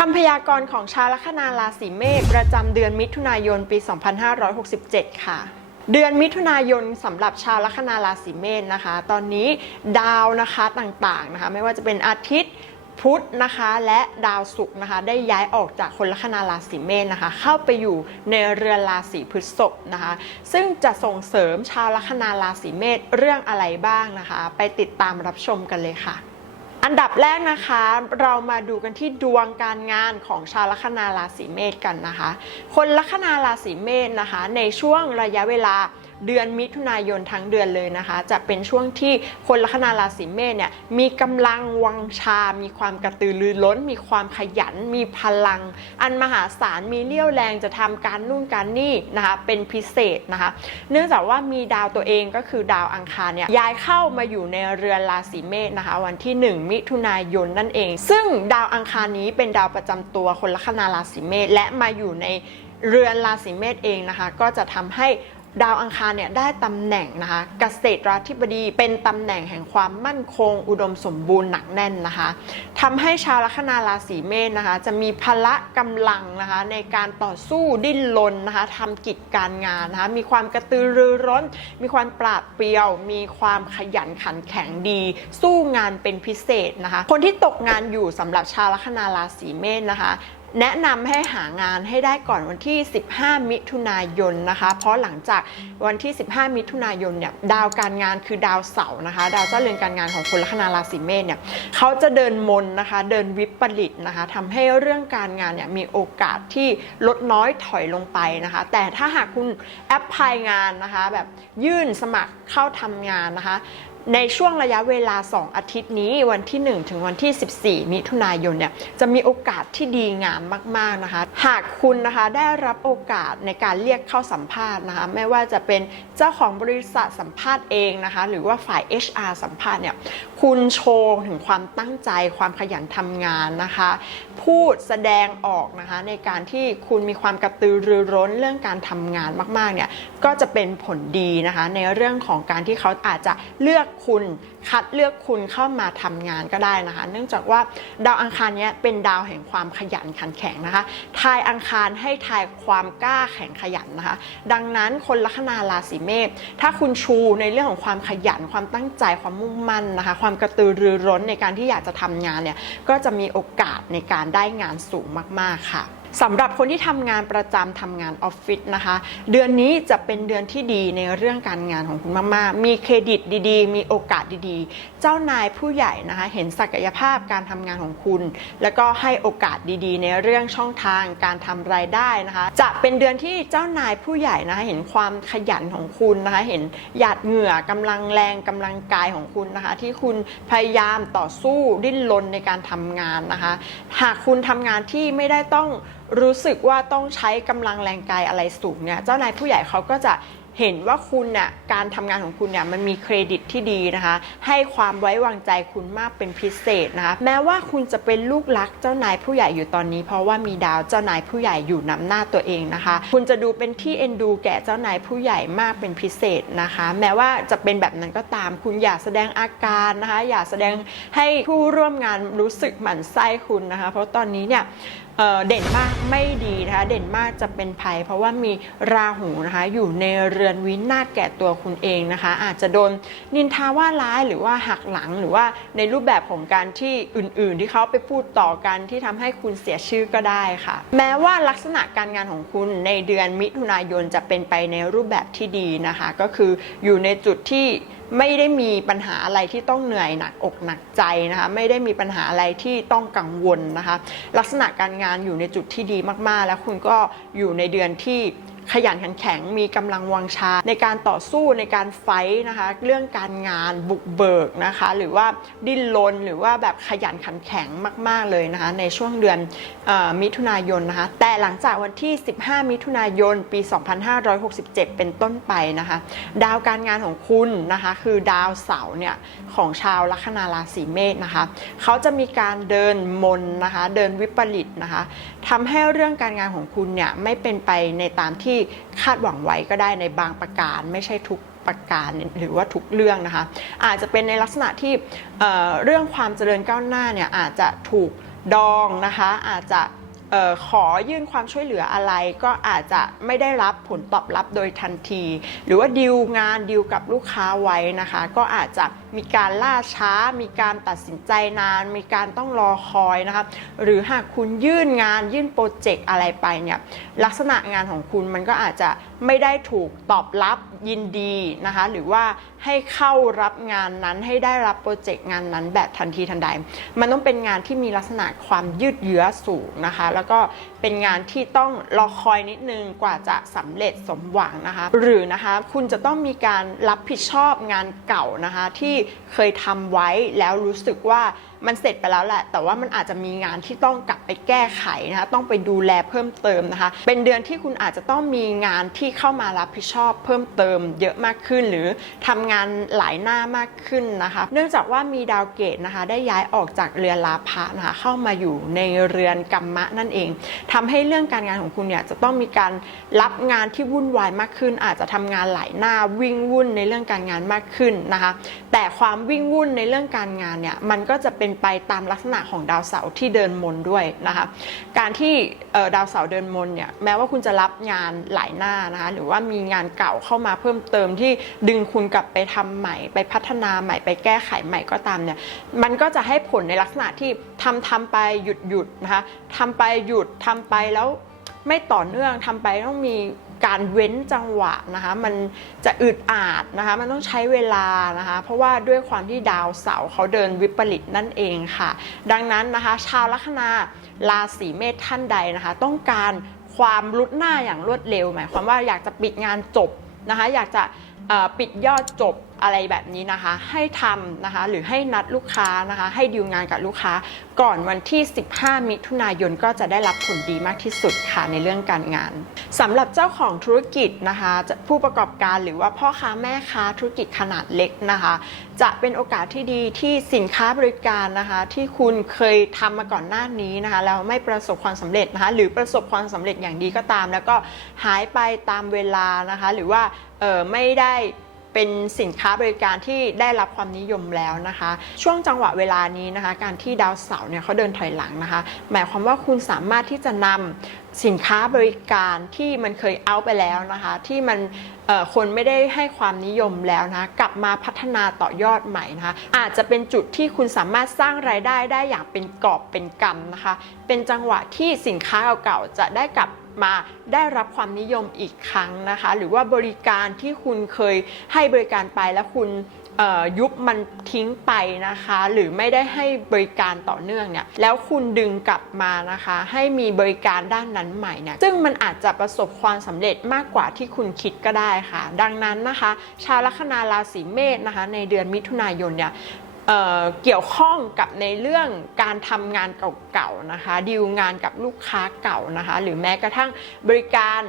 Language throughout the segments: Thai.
คำพยากรณ์ของชาวลัคนาราศีเมษประจำเดือนมิถุนายนปี 2567 ค่ะ เดือนมิถุนายนสำหรับชาวลัคนาราศีเมษนะคะ ตอนนี้ดาวนะคะต่างๆนะคะ ไม่ว่าจะเป็นอาทิตย์พุธนะคะและดาวศุกร์นะคะได้ย้ายออกจากคนลัคนาราศีเมษนะคะ เข้าไปอยู่ในเรือนราศีพฤษภนะคะ ซึ่งจะส่งเสริมชาวลัคนาราศีเมษเรื่องอะไรบ้างนะคะ ไปติดตามรับชมกันเลยค่ะ อันดับแรกนะคะ เรามาดูกันที่ดวงการงานของชาวลัคนาราศีเมษกันนะคะ คนลัคนาราศีเมษนะคะ ในช่วงระยะเวลาเดือนมิถุนายนทั้งเดือนเลยนะคะ จะเป็นช่วงที่คนลัคนาราศีเมษเนี่ยมีกำลังวังชา มีความกระตือรือร้น มีความขยัน มีพลัง อันมหาศาลมีเลี่ยวแรงจะทำการนู่นการนี่นะคะเป็นพิเศษนะคะ เนื่องจากว่ามีดาวตัวเองก็คือดาวอังคารเนี่ยย้ายเข้ามาอยู่ในเรือนราศีเมษนะคะ วันที่ 1 มิถุนายนนั่นเอง ซึ่งดาวอังคารนี้เป็นดาวประจำตัวคนลัคนาราศีเมษและมาอยู่ในเรือนราศีเมษเองนะคะ ก็จะทำให้ ดาวอังคารเนี่ยได้ตำแหน่งนะคะเกษตราธิบดีเป็นตำแหน่งแห่งความมั่นคง อุดมสมบูรณ์หนักแน่นนะคะทำให้ชาวลัคนาราศีเมษนะคะ จะมีพละกำลังนะคะในการต่อสู้ดิ้นรนนะคะทำกิจการงานนะคะมีความกระตือรือร้น มีความปราดเปรียว มีความขยันขันแข็งดี สู้งานเป็นพิเศษนะคะ คนที่ตกงานอยู่สำหรับชาวลัคนาราศีเมษนะคะ แนะนำให้หางานให้ได้ก่อนวันที่ 15 มิถุนายนนะคะ เพราะหลังจากวันที่ 15 มิถุนายนเนี่ยดาวการงานคือดาวเสาร์นะคะ ดาวเจ้าเรือนการงานของคนลัคนาราศีเมษเนี่ยเขาจะเดินมนนะคะ เดินวิปริตนะคะทำให้เรื่องการงานเนี่ยมีโอกาสที่ลดน้อยถอยลงไปนะคะ แต่ถ้าหากคุณแอปพลายงานนะคะ แบบยื่นสมัครเข้าทำงานนะคะ ในช่วงระยะเวลา 2 อาทิตย์นี้วันที่ 1 ถึงวันที่ 14 มิถุนายนเนี่ยจะมีโอกาสที่ดีงามมาก ๆนะคะ หากคุณนะคะได้รับโอกาสในการเรียกเข้าสัมภาษณ์นะคะไม่ว่าจะเป็นเจ้าของบริษัทสัมภาษณ์เองนะคะ หรือว่าฝ่าย HR สัมภาษณ์เนี่ยคุณโชว์ถึงความตั้งใจความขยันทำงานนะคะ พูดแสดงออกนะคะในการที่คุณมีความกระตือรือร้นเรื่องการทำงานมากๆเนี่ยก็จะเป็นผลดีนะคะในเรื่องของการที่เขาอาจจะเลือกคุณคัดเลือกคุณเข้ามาทำงานก็ได้นะคะ เนื่องจากว่าดาวอังคารเนี้ยเป็นดาวแห่งความขยันขันแข็งนะคะ ทายอังคารให้ทายความกล้าแข็งขยันนะคะ ดังนั้นคนลัคนาราศีเมษถ้าคุณชูในเรื่องของความขยันความตั้งใจความมุ่งมั่นนะคะ ความกระตือรือร้นในการที่อยากจะทำงานเนี่ยก็จะมีโอกาสในการได้งานสูงมาก ๆค่ะ สำหรับคนที่ทำงานประจำทำงานออฟฟิศนะคะ เดือนนี้จะเป็นเดือนที่ดีในเรื่องการงานของคุณมากๆ มีเครดิตดีๆ มีโอกาสดีๆ เจ้านายผู้ใหญ่นะคะเห็นศักยภาพการทำงานของคุณ แล้วก็ให้โอกาสดีๆ ในเรื่องช่องทางการทำรายได้นะคะ จะเป็นเดือนที่เจ้านายผู้ใหญ่นะคะเห็นความขยันของคุณนะคะ เห็นหยาดเหงื่อกำลังแรงกำลังกายของคุณนะคะ ที่คุณพยายามต่อสู้ดิ้นรนในการทำงานนะคะ หากคุณทำงานที่ไม่ได้ต้องรู้สึกว่าต้องใช้กำลังแรงกายอะไรสูงเนี่ยเจ้านายผู้ใหญ่เขาก็จะเห็นว่าคุณเนี่ยการทำงานของคุณเนี่ยมันมีเครดิตที่ดีนะคะ ให้ความไว้วางใจคุณมากเป็นพิเศษนะคะ แม้ว่าคุณจะเป็นลูกรักเจ้านายผู้ใหญ่อยู่ตอนนี้ เพราะว่ามีดาวเจ้านายผู้ใหญ่อยู่นำหน้าตัวเองนะคะ คุณจะดูเป็นที่เอ็นดูแก่เจ้านายผู้ใหญ่มากเป็นพิเศษนะคะ แม้ว่าจะเป็นแบบนั้นก็ตาม คุณอย่าแสดงอาการนะคะ อย่าแสดงให้ผู้ร่วมงานรู้สึกหมั่นไส้คุณนะคะ เพราะตอนนี้เนี่ย เเด่นมากไม่ดีนะคะเด่นมากจะเป็นภัย เพราะว่ามีราหูนะคะอยู่ในเรือนวินาศแก่ตัวคุณเองนะคะ อาจจะโดนนินทาว่าร้ายหรือว่าหักหลังหรือว่าในรูปแบบของการที่อื่น ๆ ที่เขาไปพูดต่อกันที่ทำให้คุณเสียชื่อก็ได้ค่ะ แม้ว่าลักษณะการงานของคุณในเดือนมิถุนายนจะเป็นไปในรูปแบบที่ดีนะคะ ก็คืออยู่ในจุดที่ ไม่ได้มีปัญหาอะไรที่ต้องเหนื่อยหนักอกหนักใจนะคะไม่ได้มีปัญหาอะไรที่ต้องกังวลนะคะ ลักษณะการงานอยู่ในจุดที่ดีมากๆ แล้วคุณก็อยู่ในเดือนที่ ขยันขันแข็งมีกำลังวังชา ในการต่อสู้ในการไฟท์นะคะเรื่องการงานบุกเบิกนะคะหรือว่าดิ้นรนหรือว่าแบบขยันขันแข็งมาก ๆเลยนะคะในช่วงเดือนอมิถุนายนนะคะแต่หลังจากวันที่ 15 มิถุนายน ปี 2567 เป็นต้นไปนะคะดาวการงานของคุณนะคะคือดาวเสาร์เนี่ยของชาวลัคนาราศีเมษนะคะเขาจะมีการเดินมนนะคะเดินวิปริตนะคะทำให้เรื่องการงานของคุณเนี่ยไม่เป็นไปในตามที่คาดหวังไว้ก็ได้ในบางประการ ไม่ใช่ทุกประการหรือว่าทุกเรื่องนะคะ อาจจะเป็นในลักษณะที่เอ่อเรื่องความเจริญก้าวหน้าเนี่ยอาจจะถูกดองนะคะ อาจจะออขอยื่นความช่วยเหลืออะไรก็อาจจะไม่ได้รับผลตอบรับโดยทันที หรือว่าดีลงานดีลกับลูกค้าไว้นะคะ ก็อาจจะ มีการล่าช้า มีการตัดสินใจนาน มีการต้องรอคอยนะคะหรือหากคุณยื่นงานยื่นโปรเจกต์อะไรไปเนี่ยลักษณะงานของคุณมันก็อาจจะไม่ได้ถูกตอบรับยินดีนะคะหรือว่าให้เข้ารับงานนั้นให้ได้รับโปรเจกต์งานนั้นแบบทันทีทันใด มันต้องเป็นงานที่มีลักษณะความยืดเยื้อสูงนะคะ แล้วก็ เป็นงานที่ต้องรอคอยนิดนึงกว่าจะสำเร็จสมหวังนะคะ หรือนะคะคุณจะต้องมีการรับผิดชอบงานเก่านะคะ ที่เคยทำไว้แล้วรู้สึกว่ามันเสร็จไปแล้วแหละ แต่ว่ามันอาจจะมีงานที่ต้องกลับไปแก้ไขนะคะต้องไปดูแลเพิ่มเติมนะคะ เป็นเดือนที่คุณอาจจะต้องมีงานที่เข้ามารับผิดชอบ เพิ่มเติมเยอะมากขึ้น หรือทำงานหลายหน้ามากขึ้นนะคะ เนื่องจากว่ามีดาวเกตนะคะ ได้ย้ายออกจากเรือนลาภะนะคะเข้ามาอยู่ในเรือนกัมมะนั่นเองทำให้เรื่องการงานของคุณเนี่ยจะต้องมีการรับงานที่วุ่นวายมากขึ้น อาจจะทำงานหลายหน้าวิ่งวุ่นในเรื่องการงานมากขึ้นนะคะ แต่ความวิ่งวุ่นในเรื่องการงานเนี่ยมันก็จะเป็นไปตามลักษณะของดาวเสาร์ที่เดินมนด้วยนะคะ การที่ดาวเสาร์เดินมนเนี่ยแม้ว่าคุณจะรับงานหลายหน้านะคะหรือว่ามีงานเก่าเข้ามาเพิ่มเติมที่ดึงคุณกลับไปทำใหม่ ไปพัฒนาใหม่ไปแก้ไขใหม่ก็ตามเนี่ยมันก็จะให้ผลในลักษณะที่ทำทำไปหยุดหยุดนะคะทำไปหยุดทำไปแล้วไม่ต่อเนื่องทำไปต้องมี การเว้นจังหวะนะคะมันจะอึดอาดนะคะมันต้องใช้เวลานะคะเพราะว่าด้วยความที่ดาวเสาร์เขาเดินวิปริตนั่นเองค่ะ ดังนั้นนะคะ ชาวลัคนาราศีเมษท่านใดนะคะ ต้องการความรุดหน้าอย่างรวดเร็ว หมายความว่าอยากจะปิดงานจบนะคะ อยากจะปิดยอดจบ อะไรแบบนี้นะคะให้ทำนะคะหรือให้นัดลูกค้านะคะให้ดีลงานกับลูกค้า ก่อนวันที่ 15 มิถุนายนก็จะได้รับผลดีมากที่สุดค่ะในเรื่องการงานสำหรับเจ้าของธุรกิจนะคะจะผู้ประกอบการหรือว่าพ่อค้าแม่ค้าธุรกิจขนาดเล็กนะคะ จะเป็นโอกาสที่ดีที่สินค้าบริการนะคะที่คุณเคยทำมาก่อนหน้านี้นะคะแล้วไม่ประสบความสำเร็จนะคะหรือประสบความสำเร็จอย่างดีก็ตาม แล้วก็หายไปตามเวลานะคะหรือว่าเออไม่ได้ เป็นสินค้าบริการที่ได้รับความนิยมแล้วนะคะ ช่วงจังหวะเวลานี้นะคะ การที่ดาวเสาร์เนี่ยเขาเดินถอยหลังนะคะ หมายความว่าคุณสามารถที่จะนำสินค้าบริการที่มันเคยเอาไปแล้วนะคะ ที่มันคนไม่ได้ให้ความนิยมแล้วนะะกลับมาพัฒนาต่อยอดใหม่นะคะ อาจจะเป็นจุดที่คุณสามารถสร้างรายได้ได้อย่างเป็นกอบเป็นกำนะคะ เป็นจังหวะที่สินค้าเก่าๆจะได้กลับ มาได้รับความนิยมอีกครั้งนะคะ หรือว่าบริการที่คุณเคยให้บริการไปแล้วคุณยุบมันทิ้งไปนะคะ หรือไม่ได้ให้บริการต่อเนื่องเนี่ยแล้วคุณดึงกลับมานะคะ ให้มีบริการด้านนั้นใหม่เนี่ยซึ่งมันอาจจะประสบความสำเร็จมากกว่าที่คุณคิดก็ได้ค่ะ ดังนั้นนะคะ ชาวลัคนาราศีเมษนะคะ ในเดือนมิถุนายนเนี่ย เเกี่ยวข้องกับในเรื่องการทำงานเก่าๆนะคะดีลงานกับลูกค้าเก่านะคะ หรือแม้กระทั่งบริการ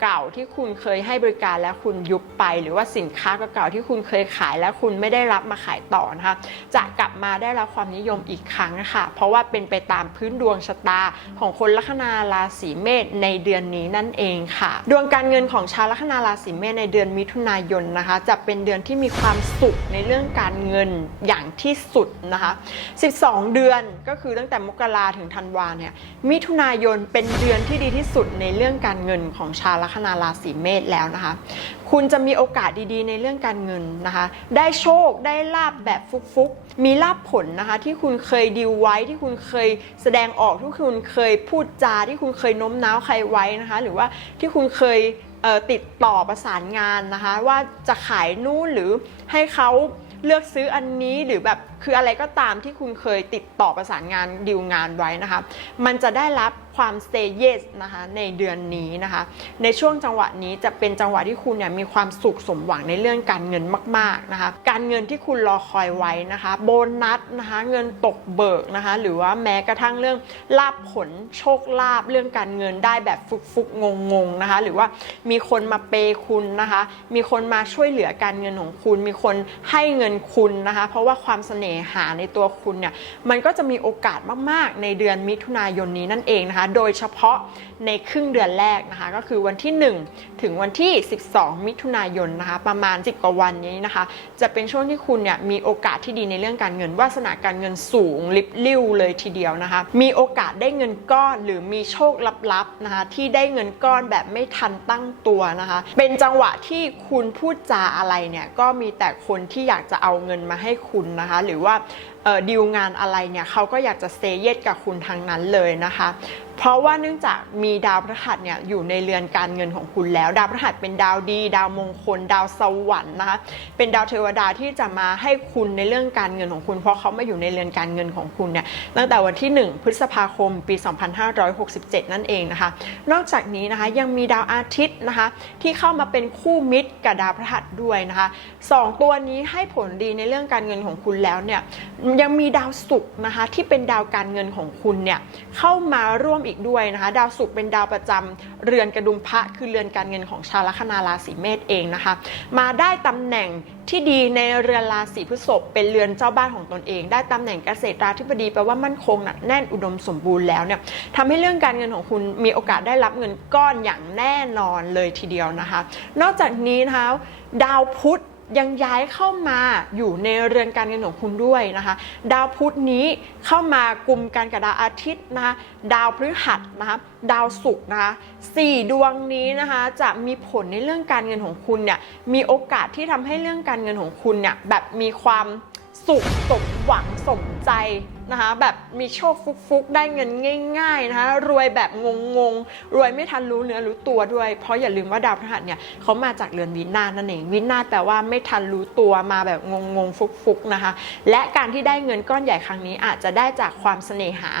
เก่าๆที่คุณเคยให้บริการแล้วคุณยุบไป หรือว่าสินค้าเก่าๆที่คุณเคยขายแล้วคุณไม่ได้รับมาขายต่อนะคะจะกลับมาได้รับความนิยมอีกครั้งค่ะเพราะว่าเป็นไปตามพื้นดวงชะตาของคนลัคนาราศีเมษในเดือนนี้นั่นเองค่ะ ดวงการเงินของชาวลัคนาราศีเมษในเดือนมิถุนายนนะคะ จะเป็นเดือนที่มีความสุขในเรื่องการเงินอย่างที่สุดนะคะ 12 เดือนก็คือตั้งแต่มกราถึงธันวาเนี่ยมิถุนายนเป็นเดือนที่ดีที่สุดในเรื่องการเงินของชาวลัคนาราศีเมษแล้วนะคะ คุณจะมีโอกาสดีๆ ในเรื่องการเงินนะคะ ได้โชคได้ลาบแบบฟุกๆ มีลาบผลนะคะที่คุณเคยดีลไว้ที่คุณเคยแสดงออกที่คุณเคยพูดจาที่คุณเคยโน้มน้าวใครไว้นะคะ หรือว่าที่คุณเคยเติดต่อประสานงานนะคะ ว่าจะขายนู่นหรือให้เขาเลือกซื้ออันนี้หรือแบบ คืออะไรก็ตามที่คุณเคยติดต่อประสานงานดีลงานไว้นะคะ มันจะได้รับความ say yes นะคะในเดือนนี้นะคะ ในช่วงจังหวะนี้จะเป็นจังหวะที่คุณเนี่ยมีความสุขสมหวังในเรื่องการเงินมากๆนะคะ การเงินที่คุณรอคอยไว้นะคะ โบนัสนะคะ เงินตกเบิกนะคะ หรือว่าแม้กระทั่งเรื่องลาบผลโชคลาภเรื่องการเงินได้แบบฟุกๆงงๆนะคะ หรือว่ามีคนมาเปย์คุณนะคะ มีคนมาช่วยเหลือการเงินของคุณ มีคนให้เงินคุณนะคะ เพราะว่าความเสน่หน่หาในตัวคุณเนี่ยมันก็จะมีโอกาสมากๆ ในเดือนมิถุนายนนี้นั่นเองนะคะ โดยเฉพาะในครึ่งเดือนแรกนะคะ ก็คือวันที่ 1 ถึงวันที่ 12 มิถุนายนนะคะ ประมาณ 10 กว่าวันนี้นะคะ จะเป็นช่วงที่คุณเนี่ยมีโอกาสที่ดีในเรื่องการเงินวาสนาการเงินสูงลิบลิ่วเลยทีเดียวนะคะ มีโอกาสได้เงินก้อนหรือมีโชคลับๆนะคะที่ได้เงินก้อนแบบไม่ทันตั้งตัวนะคะ เป็นจังหวะที่คุณพูดจาอะไรเนี่ยก็มีแต่คนที่อยากจะเอาเงินมาให้คุณนะคะหรือว่า ดีลงานอะไรเนี่ยเขาก็อยากจะเซเยสกับคุณทางนั้นเลยนะคะ เพราะว่าเนื่องจากมีดาวพฤหัสเนี่ยอยู่ในเรือนการเงินของคุณแล้ว ดาวพฤหัสเป็นดาวดี ดาวมงคล ดาวสวรรค์นะคะเป็นดาวเทวดาที่จะมาให้คุณในเรื่องการเงินของคุณ เพราะเขามาอยู่ในเรือนการเงินของคุณเนี่ยตั้งแต่วันที่ 1 พฤษภาคมปี 2567 นั่นเองนะคะ นอกจากนี้นะคะยังมีดาวอาทิตย์นะคะที่เข้ามาเป็นคู่มิตรกับดาวพฤหัสด้วยนะคะสองตัวนี้ให้ผลดีในเรื่องการเงินของคุณแล้วเนี่ยยังมีดาวศุกร์นะคะที่เป็นดาวการเงินของคุณเนี่ยเข้ามาร่วมอีกด้วยนะคะ ดาวศุกร์เป็นดาวประจำเรือนกระดุมพระคือเรือนการเงินของชาวลัคนาราศีเมษเองนะคะ มาได้ตำแหน่งที่ดีในเรือนราศีพฤษภเป็นเรือนเจ้าบ้านของตนเอง ได้ตำแหน่งเกษตราธิบดีแปลว่ามั่นคงหนักแน่นอุดมสมบูรณ์แล้วเนี่ยทำให้เรื่องการเงินของคุณมีโอกาสได้รับเงินก้อนอย่างแน่นอนเลยทีเดียวนะคะ นอกจากนี้นะคะดาวพุธ ยังย้ายเข้ามาอยู่ในเรือนการเงินของคุณด้วยนะคะ ดาวพุธนี้เข้ามากลุ่มกันกับดาวอาทิตย์นะคะดาวพฤหัสนะคะดาวศุกร์นะคะสี่ดวงนี้นะคะจะมีผลในเรื่องการเงินของคุณเนี่ยมีโอกาสที่ทำให้เรื่องการเงินของคุณเนี่ยแบบมีความสุขสมหวังสมใจ นะคะแบบมีโชคฟุกๆ ได้เงินง่ายๆนะคะรวยแบบงงๆ รวยไม่ทันรู้เนื้อรู้ตัวด้วย เพราะอย่าลืมว่าดาวพฤหัสเนี่ยเขามาจากเรือนวินาศนั่นเองวินาศแปลว่าไม่ทันรู้ตัวมาแบบงงๆฟุกๆนะคะ และการที่ได้เงินก้อนใหญ่ครั้งนี้อาจจะได้จากความเสน่หา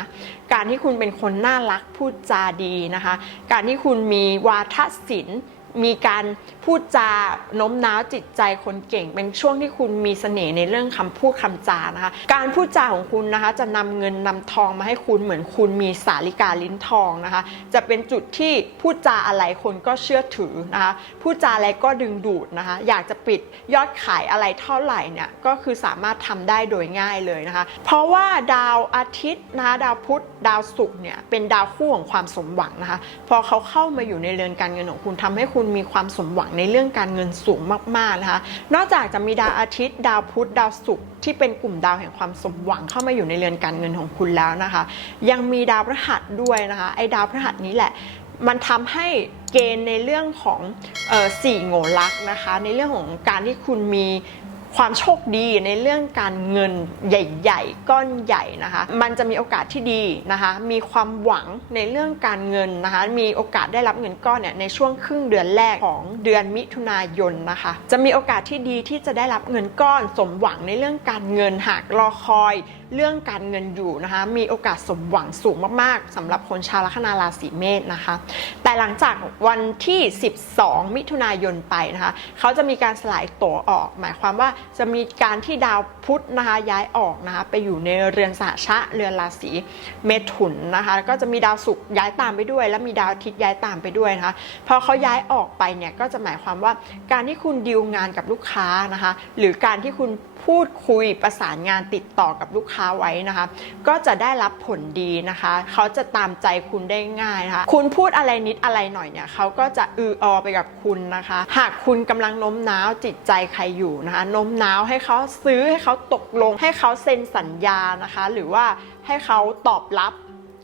การที่คุณเป็นคนน่ารักพูดจาดีนะคะ การที่คุณมีวาทศิลป์มีการ พูดจาโน้มน้าวจิตใจคนเก่ง เป็นช่วงที่คุณมีเสน่ห์ในเรื่องคำพูดคำจานะคะ การพูดจาของคุณนะคะ จะนำเงินนำทองมาให้คุณเหมือนคุณมีสาลิกาลิ้นทองนะคะ จะเป็นจุดที่พูดจาอะไรคนก็เชื่อถือนะคะพูดจาอะไรก็ดึงดูดนะคะ อยากจะปิดยอดขายอะไรเท่าไหร่เนี่ยก็คือสามารถทำได้โดยง่ายเลยนะคะ เพราะว่าดาวอาทิตย์นะคะดาวพุธดาวศุกร์เนี่ยเป็นดาวคู่ของความสมหวังนะคะ พอเขาเข้ามาอยู่ในเรือนการเงินของคุณทำให้คุณมีความสมหวังในเรื่องการเงินสูงมากๆนะคะ นอกจากจะมีดาวอาทิตย์ ดาวพุธดาวศุกร์ที่เป็นกลุ่มดาวแห่งความสมหวังเข้ามาอยู่ในเรือนการเงินของคุณแล้วนะคะ ยังมีดาวพฤหัสด้วยนะคะไอ้ดาวพฤหัสนี้แหละมันทำให้เกณฑ์ในเรื่องของออสี่โงลักษณ์นะคะ ในเรื่องของการที่คุณมี ความโชคดีในเรื่องการเงินใหญ่ๆ ก้อนใหญ่นะคะ มันจะมีโอกาสที่ดีนะคะ มีความหวังในเรื่องการเงินนะคะ มีโอกาสได้รับเงินก้อนเนี่ยในช่วงครึ่งเดือนแรกของเดือนมิถุนายนนะคะ จะมีโอกาสที่ดีที่จะได้รับเงินก้อนสมหวังในเรื่องการเงินหากรอคอย เรื่องการเงินอยู่นะคะ มีโอกาสสมหวังสูงมากๆสำหรับคนชาวลัคนาราศีเมษนะคะ แต่หลังจากวันที่ 12 มิถุนายนไปนะคะ เขาจะมีการสลายตัวออก หมายความว่าจะมีการที่ดาวพุธนะคะย้ายออกนะคะไปอยู่ในเรือนสหชะเรือนราศีเมถุนนะคะ ก็จะมีดาวศุกร์ย้ายตามไปด้วย และมีดาวอาทิตย์ย้ายตามไปด้วยนะคะพอเขาย้ายออกไปเนี่ยก็จะหมายความว่าการที่คุณดีลงานกับลูกค้านะคะ หรือการที่คุณ พูดคุยประสานงานติดต่อกับลูกค้าไว้นะคะ ก็จะได้รับผลดีนะคะ เขาจะตามใจคุณได้ง่ายนะคะ คุณพูดอะไรนิดอะไรหน่อยเนี่ยเขาก็จะอืออไปกับคุณนะคะ หากคุณกำลังโน้มน้าวจิตใจใครอยู่นะคะโน้มน้าวให้เขาซื้อให้เขาตกลง ให้เขาเซ็นสัญญานะคะ หรือว่าให้เขาตอบรับ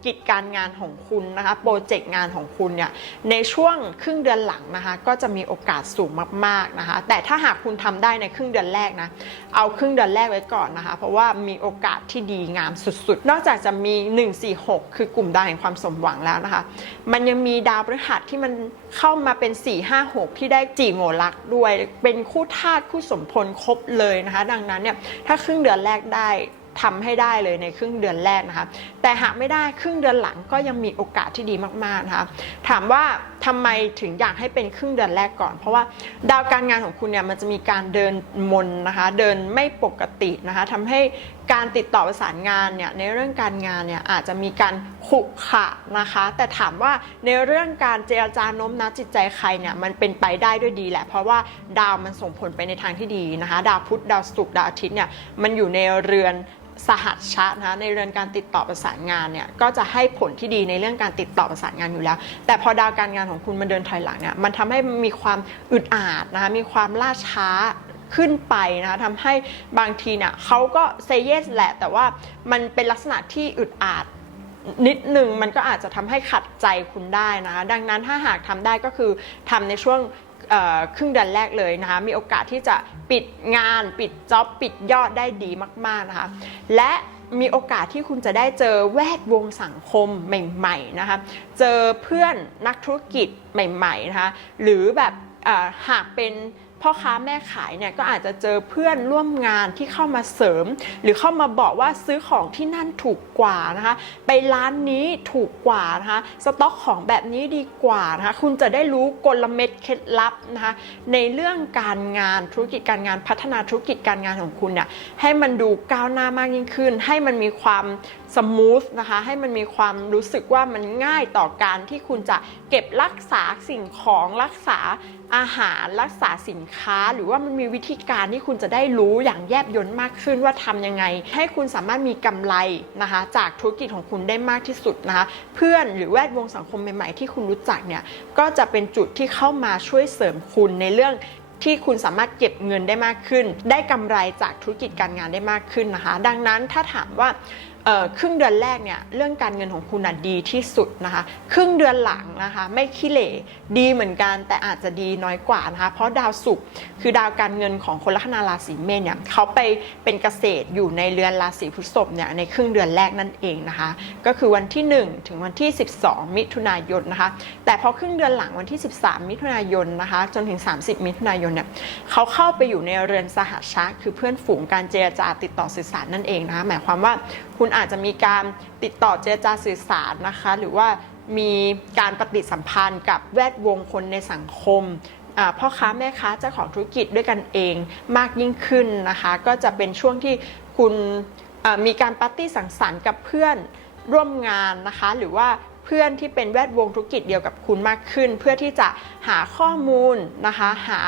กิจการงานของคุณนะคะโปรเจกต์งานของคุณเนี่ยในช่วงครึ่งเดือนหลังนะคะก็จะมีโอกาสสูงมากๆนะคะแต่ถ้าหากคุณทำได้ในครึ่งเดือนแรกนะเอาครึ่งเดือนแรกไว้ก่อนนะคะเพราะว่ามีโอกาสที่ดีงามสุดๆ นอกจากจะมี 146 คือกลุ่มดาวแห่งความสมหวังแล้วนะคะมันยังมีดาวพฤหัสที่มันเข้ามาเป็น 4 5 6 ที่ได้จีโงลักด้วย เป็นคู่ธาตุคู่สมพลครบเลยนะคะดังนั้นเนี่ยถ้าครึ่งเดือนแรกได้ ทำให้ได้เลยในครึ่งเดือนแรกนะคะ แต่หากไม่ได้ครึ่งเดือนหลังก็ยังมีโอกาสที่ดีมากๆนะคะ ถามว่าทำไมถึงอยากให้เป็นครึ่งเดือนแรกก่อน เพราะว่าดาวการงานของคุณเนี่ยมันจะมีการเดินมนนะคะ เดินไม่ปกตินะคะทำให้ การติดต่อประสานงานเนี่ยในเรื่องการงานเนี่ยอาจจะมีการขรุขะนะคะ แต่ถามว่าในเรื่องการเจรจาโน้มน้าวจิตใจใครเนี่ยมันเป็นไปได้ด้วยดีแหละ เพราะว่าดาวมันส่งผลไปในทางที่ดีนะคะ ดาวพุธดาวศุกร์ดาวอาทิตย์เนี่ยมันอยู่ในเรือนสหัสชะนะคะในเรื่องการติดต่อประสานงานเนี่ยก็จะให้ผลที่ดีในเรื่องการติดต่อประสานงานอยู่แล้ว แต่พอดาวการงานของคุณมันเดินถอยหลังเนี่ยมันทำให้มีความอึดอัดนะคะมีความล่าช้า ขึ้นไปนะคะทำให้บางทีเนี่ยเขาก็เซเยสแหละ แต่ว่ามันเป็นลักษณะที่อึดอัดนิดหนึ่งมันก็อาจจะทำให้ขัดใจคุณได้นะคะดังนั้นถ้าหากทำได้ก็คือทำในช่วงครึ่งเดือนแรกเลยนะคะมีโอกาสที่จะปิดงานปิดจ็อบปิดยอดได้ดีมาก ๆนะคะ และมีโอกาสที่คุณจะได้เจอแวดวงสังคมใหม่ๆนะคะเจอเพื่อนนักธุรกิจใหม่ๆนะคะหรือแบบหากเป็น พ่อค้าแม่ขายเนี่ยก็อาจจะเจอเพื่อนร่วมงานที่เข้ามาเสริม หรือเข้ามาบอกว่าซื้อของที่นั่นถูกกว่านะคะ ไปร้านนี้ถูกกว่านะคะสต็อกของแบบนี้ดีกว่านะคะคุณจะได้รู้กลเม็ดเคล็ดลับนะคะในเรื่องการงานธุรกิจการงานพัฒนาธุรกิจการงานของคุณเนี่ยให้มันดูก้าวหน้ามากยิ่งขึ้น ให้มันมีความ สมูทนะคะให้มันมีความรู้สึกว่ามันง่ายต่อการที่คุณจะเก็บรักษาสิ่งของรักษาอาหารรักษาสินค้า หรือว่ามันมีวิธีการที่คุณจะได้รู้อย่างแยบยลมากขึ้นว่าทำยังไง ให้คุณสามารถมีกำไรนะคะจากธุรกิจของคุณได้มากที่สุดนะคะเพื่อนหรือแวดวงสังคมใหม่ๆที่คุณรู้จักเนี่ยก็จะเป็นจุดที่เข้ามาช่วยเสริมคุณในเรื่องที่คุณสามารถเก็บเงินได้มากขึ้น ได้กำไรจากธุรกิจการงานได้มากขึ้นนะคะ ดังนั้นถ้าถามว่า ครึ่งเดือนแรกเนี่ยเรื่องการเงินของคุณนะดีที่สุดนะคะ ครึ่งเดือนหลังนะคะไม่ขี้เหร่ดีเหมือนกันแต่อาจจะดีน้อยกว่านะคะ เพราะดาวศุกร์คือดาวการเงินของคนลัคนาราศีเมษเนี่ยเขาไปเป็นเกษตรอยู่ในเรือนราศีพฤษภเนี่ยในครึ่งเดือนแรกนั่นเองนะคะ ก็คือวันที่ 1 ถึงวันที่ 12 มิถุนายนนะคะ แต่พอครึ่งเดือนหลังวันที่ 13 มิถุนายนนะคะ จนถึง 30 มิถุนายนเนี่ยเขาเข้าไปอยู่ในเรือนสหชะคือเพื่อนฝูงการเจรจาติดต่อสื่อสารนั่นเองนะคะหมายความว่า คุณอาจจะมีการติดต่อเจรจาสื่อสารนะคะ หรือว่ามีการปฏิสัมพันธ์กับแวดวงคนในสังคมพ่อค้าแม่ค้าเจ้าของธุรกิจด้วยกันเองมากยิ่งขึ้นนะคะ ก็จะเป็นช่วงที่คุณมีการปาร์ตี้สังสรรค์กับเพื่อนร่วมงานนะคะ หรือว่าเพื่อนที่เป็นแวดวงธุรกิจเดียวกับคุณมากขึ้น เพื่อที่จะหาข้อมูลนะคะหา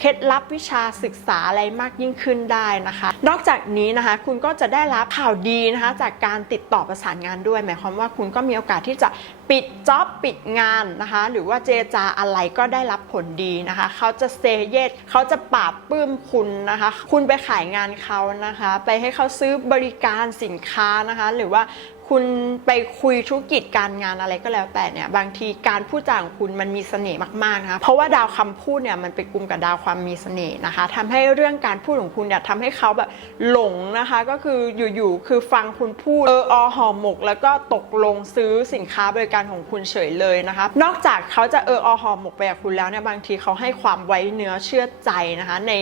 เคล็ดลับวิชาศึกษาอะไรมากยิ่งขึ้นได้นะคะ นอกจากนี้นะคะ คุณก็จะได้รับข่าวดีนะคะ จากการติดต่อประสานงานด้วย หมายความว่าคุณก็มีโอกาสที่จะปิดจ็อบปิดงานนะคะ หรือว่าเจจาอะไรก็ได้รับผลดีนะคะ เขาจะเซเยสเขาจะปราบปื้มคุณนะคะ คุณไปขายงานเขานะคะ ไปให้เขาซื้อบริการสินค้านะคะ หรือว่า คุณไปคุยธุรกิจการงานอะไรก็แล้วแต่เนี่ยบางทีการพูดจาของคุณมันมีเสน่ห์มากๆนะคะเพราะว่าดาวคำพูดเนี่ยมันไปกลุ่มกับดาวความมีเสน่ห์นะคะทำให้เรื่องการพูดของคุณเนี่ยทำให้เขาแบบหลงนะคะ ก็คืออยู่ๆคือฟังคุณพูดเอออห่อหมก แล้วก็ตกลงซื้อสินค้าบริการของคุณเฉยเลยนะคะ นอกจากเขาจะเอออห่อหมกไปกับคุณแล้วเนี่ยบางทีเขาให้ความไว้เนื้อเชื่อใจนะคะ ใน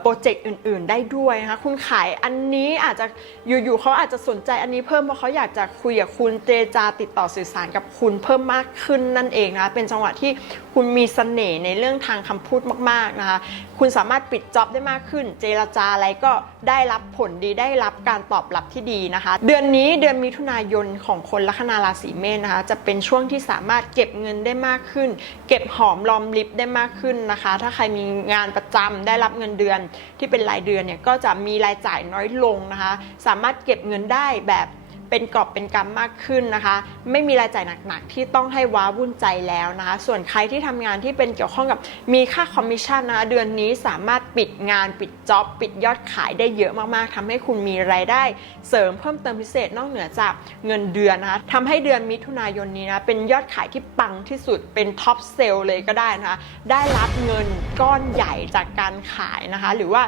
โปรเจกต์อื่น ๆ ได้ด้วยนะคะคุณขายอันนี้อาจจะอยู่ๆเขาอาจจะสนใจอันนี้เพิ่มเพราะเขาอยากจะคุยกับคุณเจจาติดต่อสื่อสารกับคุณเพิ่มมากขึ้นนั่นเองนะคะเป็นจังหวะที่คุณมีเสน่ห์ในเรื่องทางคำพูดมากๆนะคะคุณสามารถปิดจ็อบได้มากขึ้น เจรจาอะไรก็ได้รับผลดีได้รับการตอบรับที่ดีนะคะ เดือนนี้เดือนมิถุนายนของคนลัคนาราศีเมษนะคะจะเป็นช่วงที่สามารถเก็บเงินได้มากขึ้น เก็บหอมรอมริบได้มากขึ้นนะคะ ถ้าใครมีงานประจำได้รับเงินเดือนที่เป็นรายเดือนเนี่ยก็จะมีรายจ่ายน้อยลงนะคะ สามารถเก็บเงินได้แบบ เป็นกอบเป็นกำมมากขึ้นนะคะ ไม่มีรายจ่ายหนักๆ ที่ต้องให้ว้าวุ่นใจแล้วนะคะ ส่วนใครที่ทำงานที่เป็นเกี่ยวข้องกับมีค่าคอมมิชชั่นนะะเดือนนี้สามารถปิดงานปิดจ็อบปิดยอดขายได้เยอะมากๆทำให้คุณมีรายได้ เสริมเพิ่มเติมพิเศษนอกเหนือจากเงินเดือนนะคะทำให้เดือนมิถุนายนนี้นะเป็นยอดขายที่ปังที่สุดเป็นท็อปเซลล์เลยก็ได้นะคะ ได้รับเงินก้อนใหญ่จากการขายนะคะ หรือว่า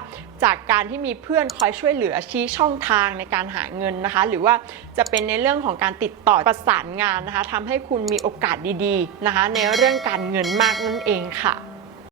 จากการที่มีเพื่อนคอยช่วยเหลือชี้ช่องทางในการหาเงินนะคะ หรือว่าจะเป็นในเรื่องของการติดต่อประสานงานนะคะทำให้คุณมีโอกาสดีๆนะคะ ในเรื่องการเงินมากนั่นเองค่ะ